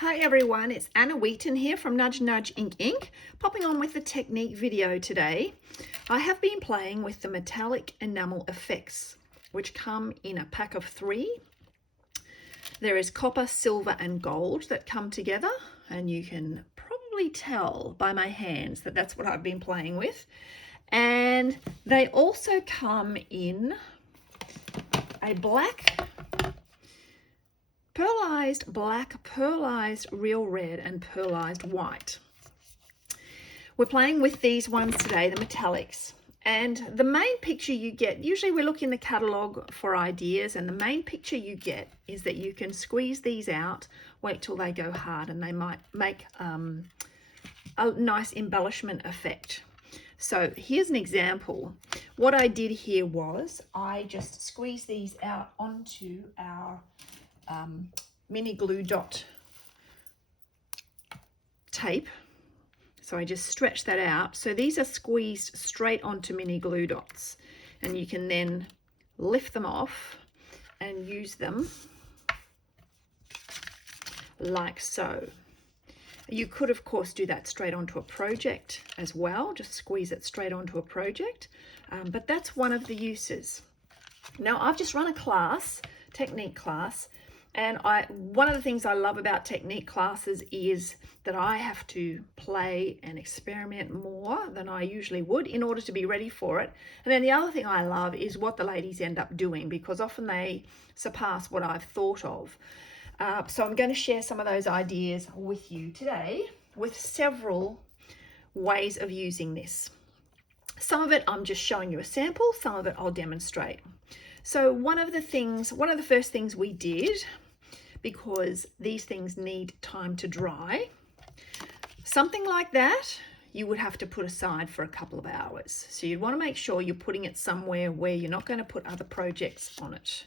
Hi everyone, it's Anna Wheaton here from Nudge Nudge Ink, popping on with the technique video today. I have been playing with the metallic enamel effects, which come in a pack of 3. There is copper, silver and gold that come together, and you can probably tell by my hands that that's what I've been playing with. And they also come in a black, pearlized black, pearlized real red and pearlized white. We're playing with these ones today, the metallics. And the main picture you get, usually we look in the catalogue for ideas, and the main picture you get is that you can squeeze these out, wait till they go hard, and they might make a nice embellishment effect. So here's an example. What I did here was I just squeezed these out onto our mini glue dot tape. So I just stretch that out. So these are squeezed straight onto mini glue dots, and you can then lift them off and use them like so. You could of course do that straight onto a project as well, just squeeze it straight onto a project, but that's one of the uses. Now I've just run a class, technique class, and one of the things I love about technique classes is that I have to play and experiment more than I usually would in order to be ready for it. And then the other thing I love is what the ladies end up doing, because often they surpass what I've thought of. So I'm going to share some of those ideas with you today with several ways of using this. Some of it I'm just showing you a sample, some of it I'll demonstrate. So one of the first things we did, because these things need time to dry, something like that you would have to put aside for a couple of hours. So you'd want to make sure you're putting it somewhere where you're not going to put other projects on it.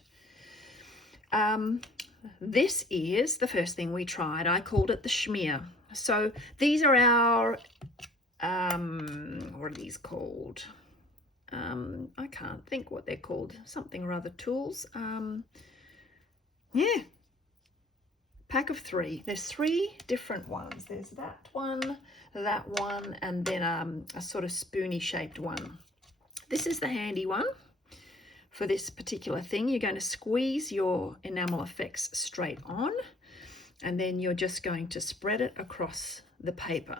This is the first thing we tried. I called it the shmear. So these are our, what are these called? I can't think what they're called. Something or other tools. Yeah. Pack of 3. There's 3 different ones. There's that one, and then a sort of spoony shaped one. This is the handy one. For this particular thing, you're going to squeeze your enamel effects straight on, and then you're just going to spread it across the paper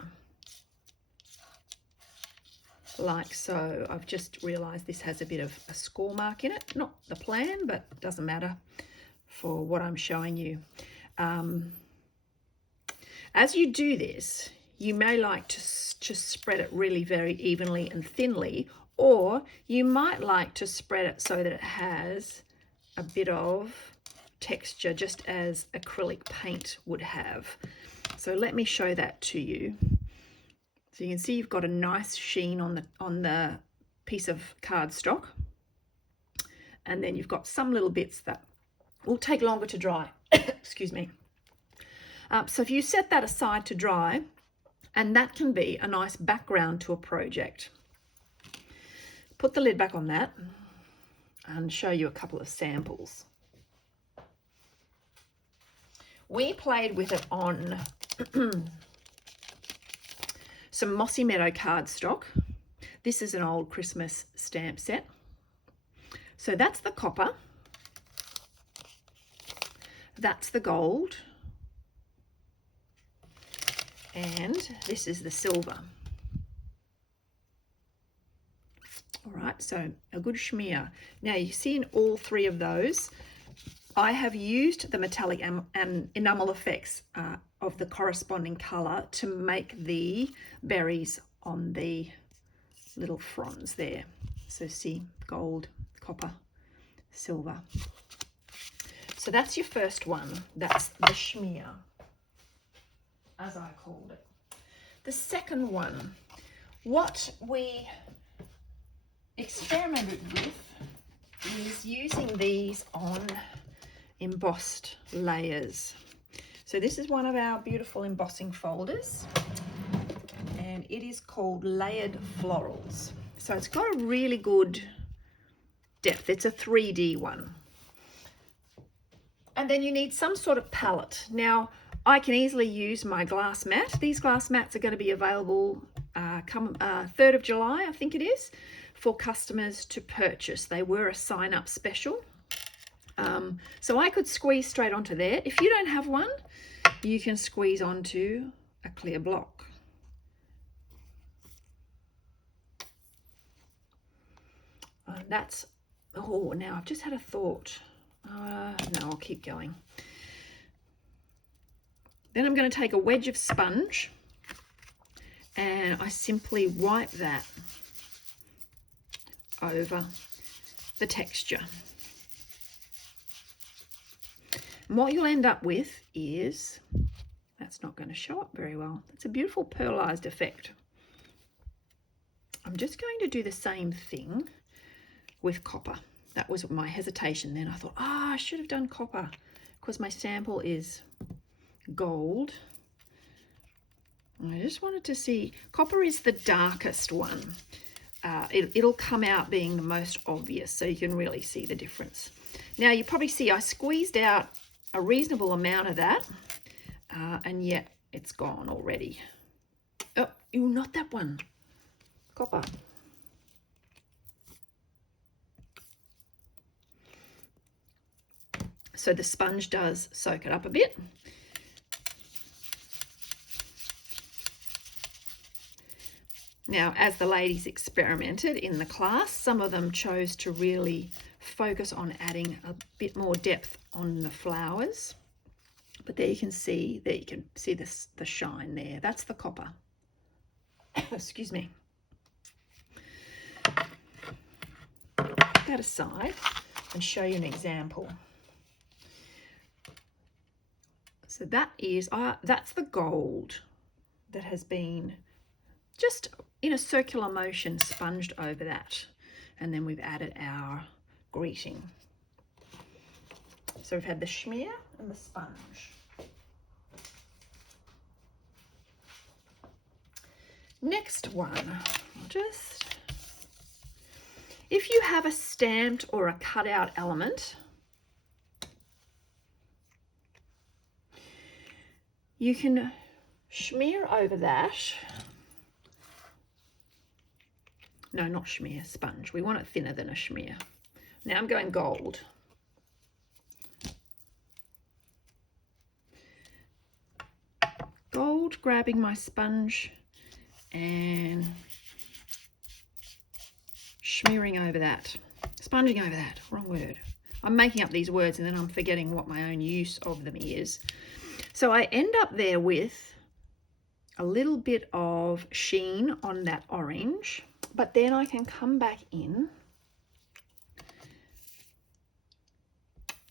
like so. I've just realized this has a bit of a score mark in it, not the plan, but it doesn't matter for what I'm showing you. As you do this, you may like to just spread it really very evenly and thinly, or you might like to spread it so that it has a bit of texture, just as acrylic paint would have. So let me show that to you. So you can see you've got a nice sheen on the piece of cardstock, and then you've got some little bits that will take longer to dry. Excuse me. So if you set that aside to dry, and that can be a nice background to a project. Put the lid back on that and show you a couple of samples. We played with it on some Mossy Meadow cardstock. This is an old Christmas stamp set. So that's the copper. That's the gold. And this is the silver. All right, so a good shmear. Now you see in all 3 of those, I have used the metallic and enamel effects of the corresponding colour to make the berries on the little fronds there. So see, gold, copper, silver. So that's your first one. That's the shmear, as I called it. The second one, what we experimented with is using these on embossed layers. So this is one of our beautiful embossing folders, and it is called Layered Florals. So it's got a really good depth. It's a 3D one. And then you need some sort of palette. Now, I can easily use my glass mat. These glass mats are going to be available come 3rd of July, I think it is, for customers to purchase. They were a sign-up special. So I could squeeze straight onto there. If you don't have one, you can squeeze onto a clear block. That's, oh, now I've just had a thought. No, I'll keep going. Then I'm going to take a wedge of sponge and I simply wipe that over the texture. And what you'll end up with is, that's not going to show up very well. It's a beautiful pearlized effect. I'm just going to do the same thing with copper. That was my hesitation then. I thought, I should have done copper because my sample is gold. I just wanted to see, copper is the darkest one. It'll come out being the most obvious, so you can really see the difference. Now you probably see I squeezed out a reasonable amount of that, and yet it's gone already. Oh, not that one. Copper. So the sponge does soak it up a bit. Now, as the ladies experimented in the class, some of them chose to really focus on adding a bit more depth on the flowers. But there you can see this, the shine there. That's the copper. Excuse me. Put that aside and show you an example. So that is, that's the gold that has been just in a circular motion sponged over that. And then we've added our greeting. So we've had the shmear and the sponge. Next one, if you have a stamped or a cut out element, you can shmear over that. No, not shmear, sponge. We want it thinner than a shmear. Now I'm going gold. Gold, grabbing my sponge and smearing over that. Sponging over that, wrong word. I'm making up these words and then I'm forgetting what my own use of them is. So I end up there with a little bit of sheen on that orange, but then I can come back in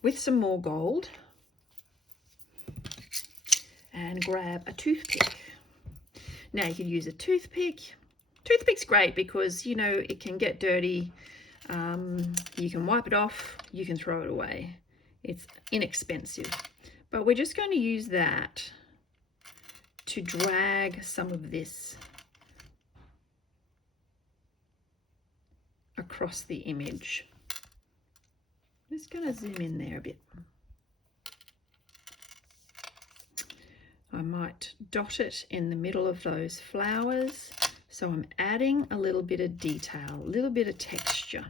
with some more gold and grab a toothpick. Now you could use a toothpick. Toothpick's great because, you know, it can get dirty. You can wipe it off, you can throw it away. It's inexpensive. But we're just going to use that to drag some of this across the image. I'm just going to zoom in there a bit. I might dot it in the middle of those flowers. So I'm adding a little bit of detail, a little bit of texture.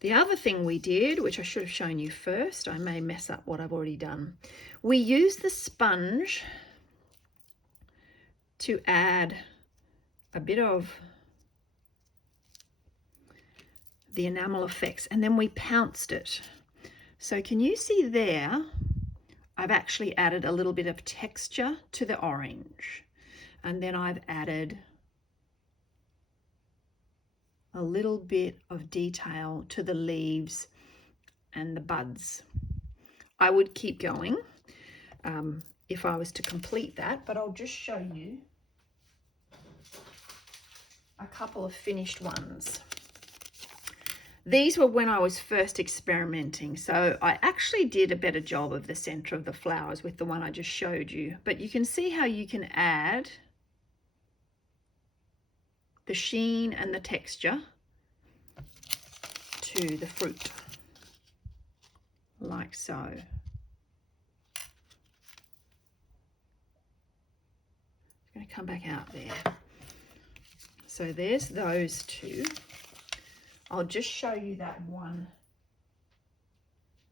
The other thing we did, which I should have shown you first, I may mess up what I've already done. We used the sponge to add a bit of the enamel effects, and then we pounced it. So can you see there, I've actually added a little bit of texture to the orange, and then I've added a little bit of detail to the leaves and the buds. I would keep going if I was to complete that, but I'll just show you a couple of finished ones. These were when I was first experimenting, so I actually did a better job of the center of the flowers with the one I just showed you, but you can see how you can add the sheen and the texture to the fruit, like so. It's going to come back out there. So there's those two. I'll just show you that one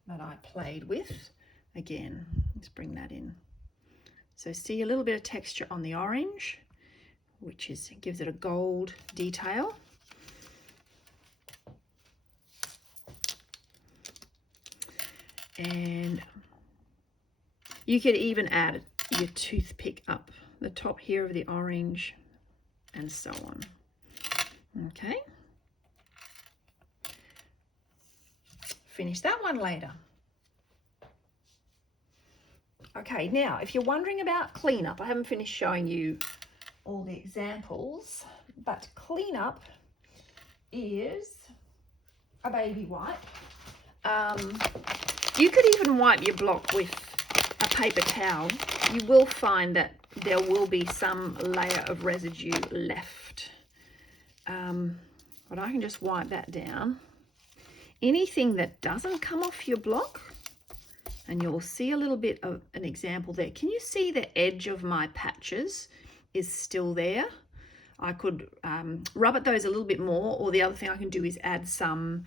that I played with. Again, let's bring that in. So see a little bit of texture on the orange, which gives it a gold detail. And you could even add your toothpick up the top here of the orange and so on. Okay. Finish that one later. Okay, now if you're wondering about cleanup, I haven't finished showing you all the examples, but cleanup is a baby wipe. You could even wipe your block with a paper towel. You will find that there will be some layer of residue left. But I can just wipe that down. Anything that doesn't come off your block, and you'll see a little bit of an example there. Can you see the edge of my patches is still there? I could rub at those a little bit more, or the other thing I can do is add some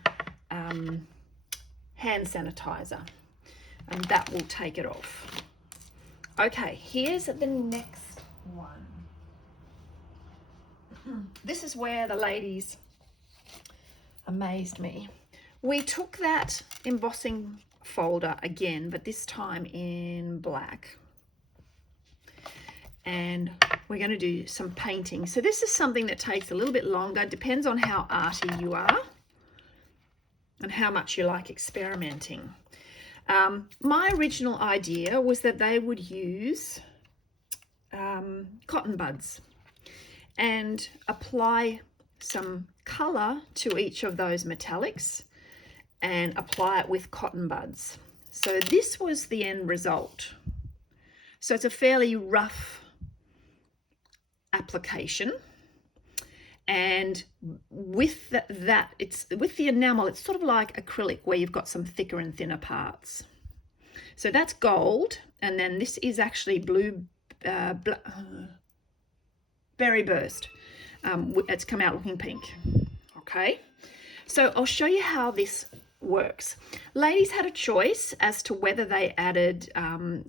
hand sanitizer, and that will take it off. Okay, here's the next one. This is where the ladies amazed me. We took that embossing folder again, but this time in black, and we're going to do some painting. So this is something that takes a little bit longer. It depends on how arty you are and how much you like experimenting. My original idea was that they would use cotton buds and apply some color to each of those metallics and apply it with cotton buds. So this was the end result. So it's a fairly rough application, and with that, it's with the enamel, it's sort of like acrylic where you've got some thicker and thinner parts. So that's gold, and then this is actually blue berry burst. It's come out looking pink. Okay, so I'll show you how this works. Ladies had a choice as to whether they added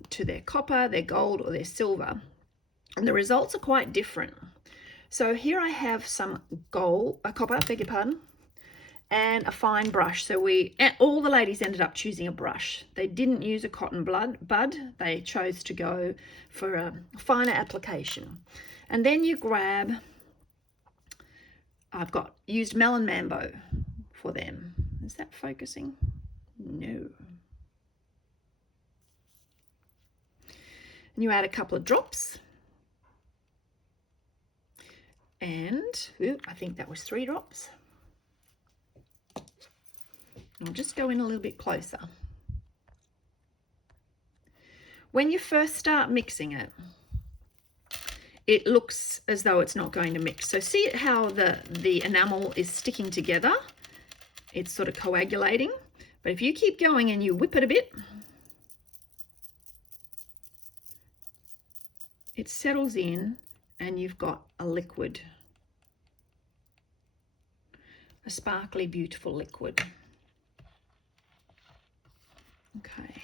to their copper, their gold, or their silver, and the results are quite different. So here I have some copper, beg your pardon, and a fine brush. So all the ladies ended up choosing a brush. They didn't use a cotton bud. They chose to go for a finer application. And then you grab, I've used Melon Mambo for them. Is that focusing? No. And you add a couple of drops. And I think that was 3 drops. I'll just go in a little bit closer. When you first start mixing it, it looks as though it's not going to mix. So see how the enamel is sticking together? It's sort of coagulating. But if you keep going and you whip it a bit, it settles in and you've got a liquid. A sparkly, beautiful liquid. Okay.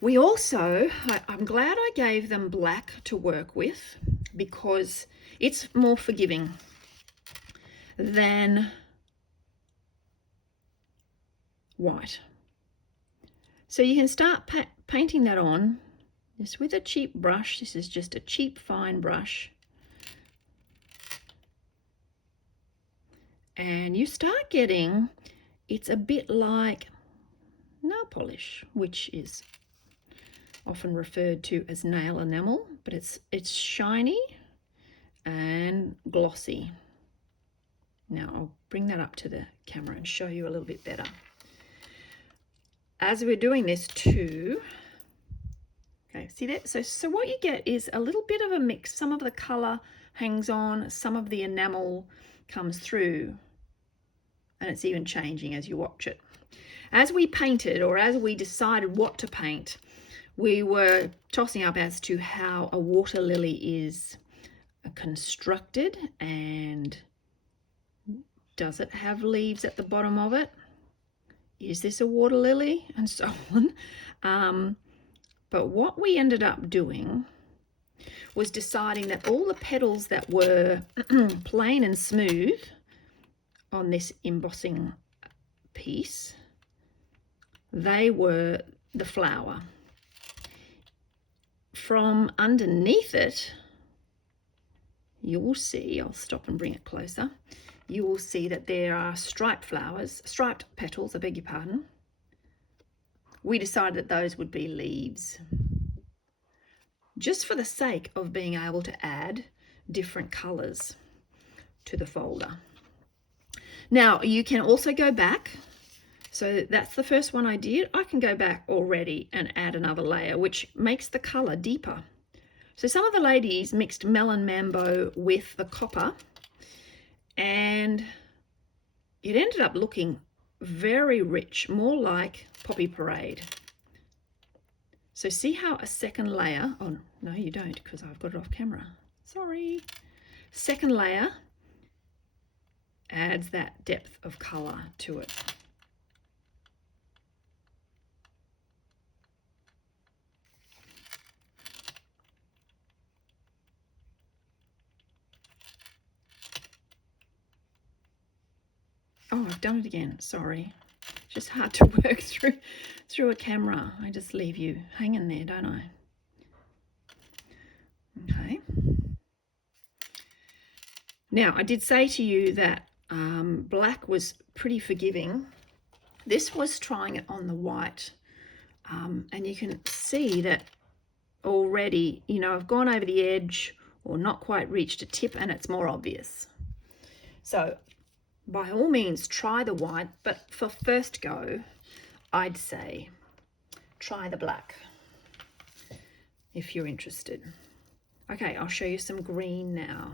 We also, I'm glad I gave them black to work with because it's more forgiving than white. So you can start painting that on just with a cheap brush. This is just a cheap fine brush. And you start getting, it's a bit like nail polish, which is often referred to as nail enamel, but it's shiny and glossy. Now I'll bring that up to the camera and show you a little bit better. As we're doing this too, okay, see that? So what you get is a little bit of a mix. Some of the color hangs on, some of the enamel comes through. and it's even changing as you watch it. As we painted, or as we decided what to paint, we were tossing up as to how a water lily is constructed, and does it have leaves at the bottom of it? Is this a water lily? And so on. But what we ended up doing was deciding that all the petals that were plain and smooth on this embossing piece, they were the flower. From underneath it, you will see, I'll stop and bring it closer, you will see that there are striped flowers, striped petals, I beg your pardon. We decided that those would be leaves, just for the sake of being able to add different colours to the folder. Now, you can also go back. So that's the first one I did. I can go back already and add another layer, which makes the colour deeper. So some of the ladies mixed melon mambo with the copper, and it ended up looking very rich, more like Poppy Parade. So see how a second layer, oh no you don't, because I've got it off camera, sorry. Second layer adds that depth of colour to it. Oh, I've done it again, sorry. It's just hard to work through a camera. I just leave you hanging there, don't I? Okay. Now, I did say to you that black was pretty forgiving. This was trying it on the white, and you can see that already, you know, I've gone over the edge or not quite reached a tip, and it's more obvious. So by all means try the white, but for first go I'd say try the black if you're interested. Okay, I'll show you some green now.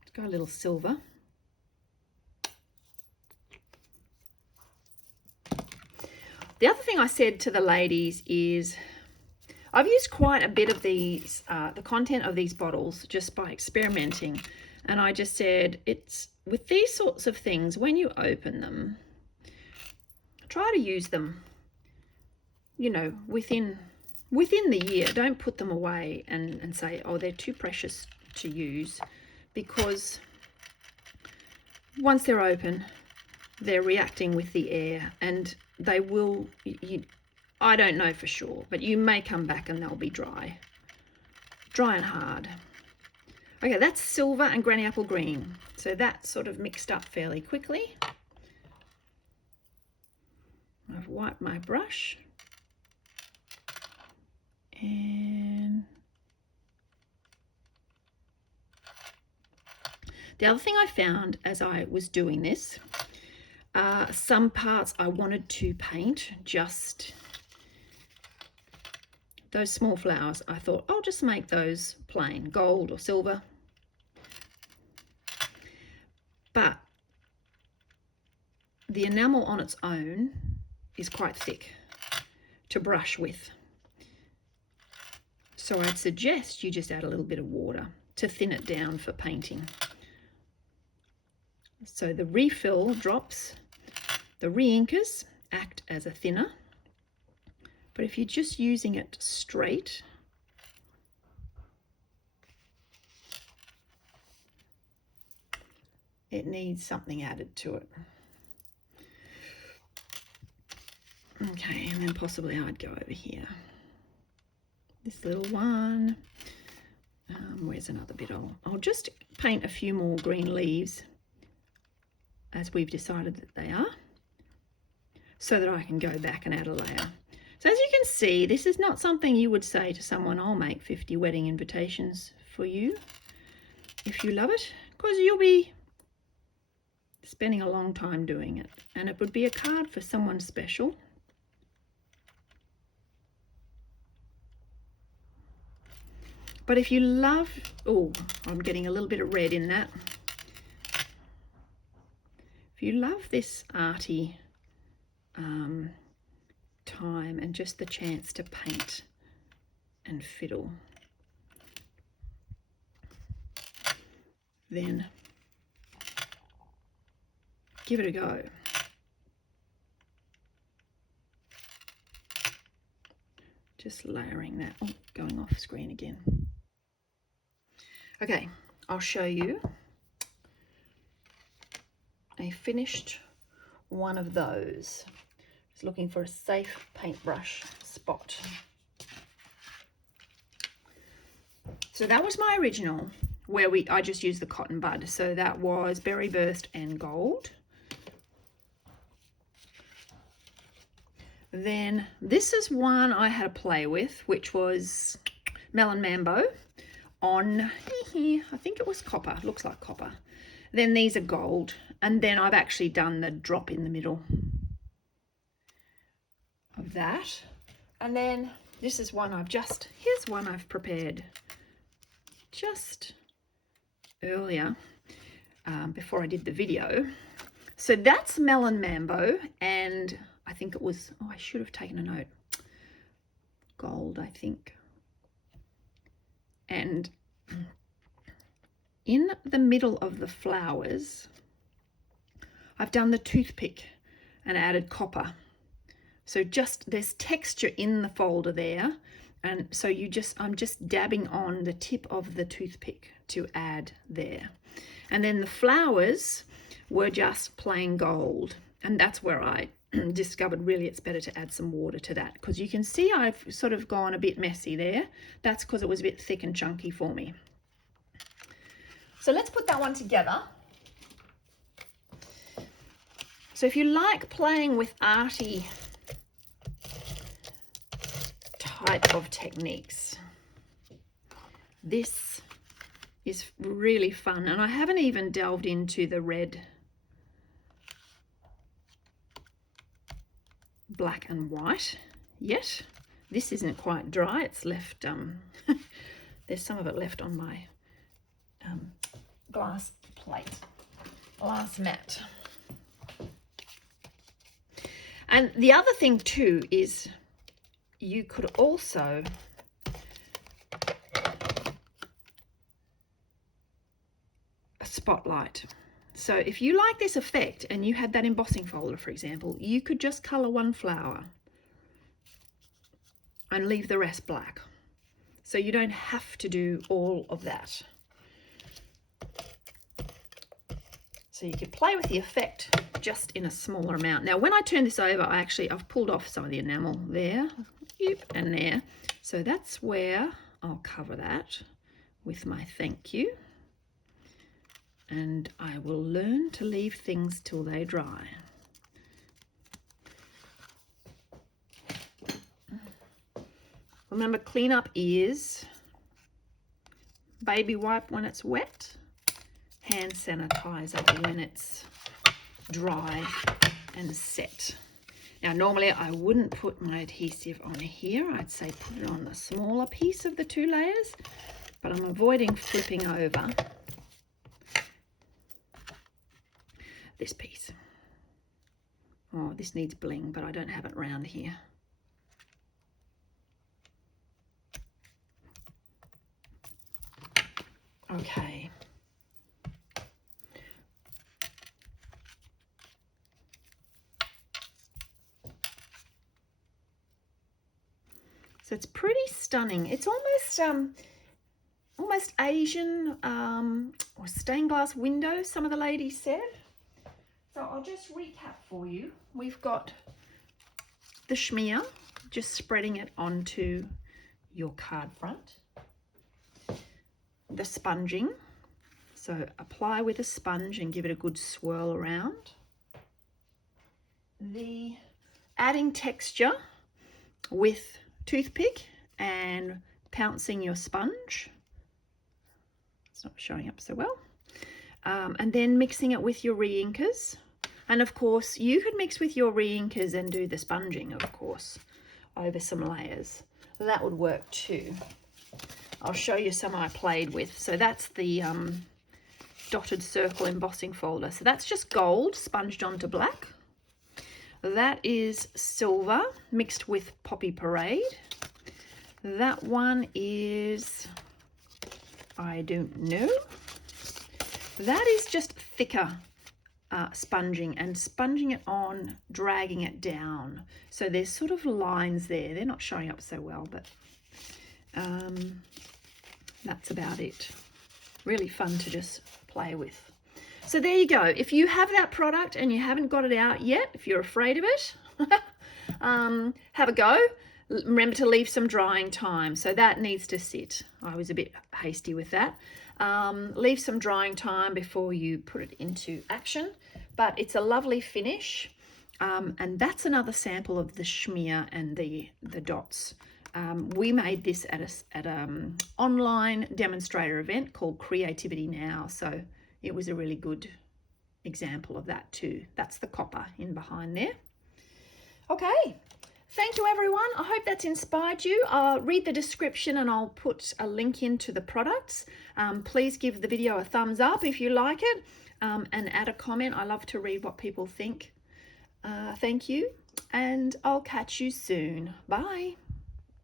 Let's go a little silver. The other thing I said to the ladies is I've used quite a bit of these, the content of these bottles, just by experimenting. And I just said, it's with these sorts of things, when you open them, try to use them, you know, within the year. Don't put them away and say, oh, they're too precious to use, because once they're open, they're reacting with the air, and they will, I don't know for sure, but you may come back and they'll be dry and hard. Okay, that's silver and granny apple green. So that sort of mixed up fairly quickly. I've wiped my brush. And the other thing I found as I was doing this, some parts I wanted to paint, just those small flowers. I thought I'll just make those plain, gold or silver. But the enamel on its own is quite thick to brush with. So I'd suggest you just add a little bit of water to thin it down for painting. So the refill drops, the re-inkers act as a thinner, but if you're just using it straight, it needs something added to it. Okay, and then possibly I'd go over here. This little one. Where's another bit? I'll just paint a few more green leaves as we've decided that they are, so that I can go back and add a layer. So as you can see, this is not something you would say to someone, I'll make 50 wedding invitations for you if you love it, because you'll be spending a long time doing it, and it would be a card for someone special. But if you love, oh, I'm getting a little bit of red in that. If you love this arty time and just the chance to paint and fiddle, then give it a go. Just layering that. Oh, going off screen again. Okay, I'll show you a finished one of those. Just looking for a safe paintbrush spot. So that was my original, where I just used the cotton bud. So that was Berry Burst and Gold. Then this is one I had a play with, which was Melon Mambo on, I think it was copper, looks like copper. Then these are gold, and then I've actually done the drop in the middle of that. And then this is one here's one I've prepared just earlier, before I did the video. So that's Melon Mambo, and I think it was, oh, I should have taken a note. Gold, I think. And in the middle of the flowers, I've done the toothpick and added copper. So just, there's texture in the folder there. And so I'm just dabbing on the tip of the toothpick to add there. And then the flowers were just plain gold. And that's where I discovered really it's better to add some water to that, because you can see I've sort of gone a bit messy there. That's because it was a bit thick and chunky for me. So let's put that one together. So if you like playing with arty type of techniques, this is really fun. And I haven't even delved into the red, black and white yet. This isn't quite dry. It's left, there's some of it left on my glass mat. And the other thing too is you could also a spotlight. So if you like this effect and you had that embossing folder, for example, you could just color one flower and leave the rest black. So you don't have to do all of that. So you could play with the effect just in a smaller amount. Now, when I turn this over, I've pulled off some of the enamel there, and there. So that's where I'll cover that with my thank you. And I will learn to leave things till they dry. Remember, cleanup is baby wipe when it's wet, hand sanitizer when it's dry and set. Now, normally I wouldn't put my adhesive on here. I'd say put it on the smaller piece of the two layers, but I'm avoiding flipping over this piece. Oh, this needs bling, but I don't have it round here. Okay. So it's pretty stunning. It's almost Asian or stained glass window, some of the ladies said. So I'll just recap for you. We've got the shmear, just spreading it onto your card front. The sponging, so apply with a sponge and give it a good swirl around. The adding texture with toothpick and pouncing your sponge. It's not showing up so well. And then mixing it with your re-inkers. And of course, you could mix with your re-inkers and do the sponging, of course, over some layers. That would work too. I'll show you some I played with. So that's the dotted circle embossing folder. So that's just gold sponged onto black. That is silver mixed with Poppy Parade. That one is, I don't know. That is just thicker sponging and sponging it on, dragging it down. So there's sort of lines there. They're not showing up so well, but that's about it. Really fun to just play with. So there you go. If you have that product and you haven't got it out yet, if you're afraid of it, have a go. Remember to leave some drying time. So that needs to sit. I was a bit hasty with that. Leave some drying time before you put it into action. But it's a lovely finish. And that's another sample of the shmear and the dots. We made this at an online demonstrator event called Creativity Now. So it was a really good example of that too. That's the copper in behind there. Okay, thank you everyone. I hope that's inspired you. Read the description and I'll put a link into the products. Please give the video a thumbs up if you like it, and add a comment. I love to read what people think. Thank you, and I'll catch you soon. Bye.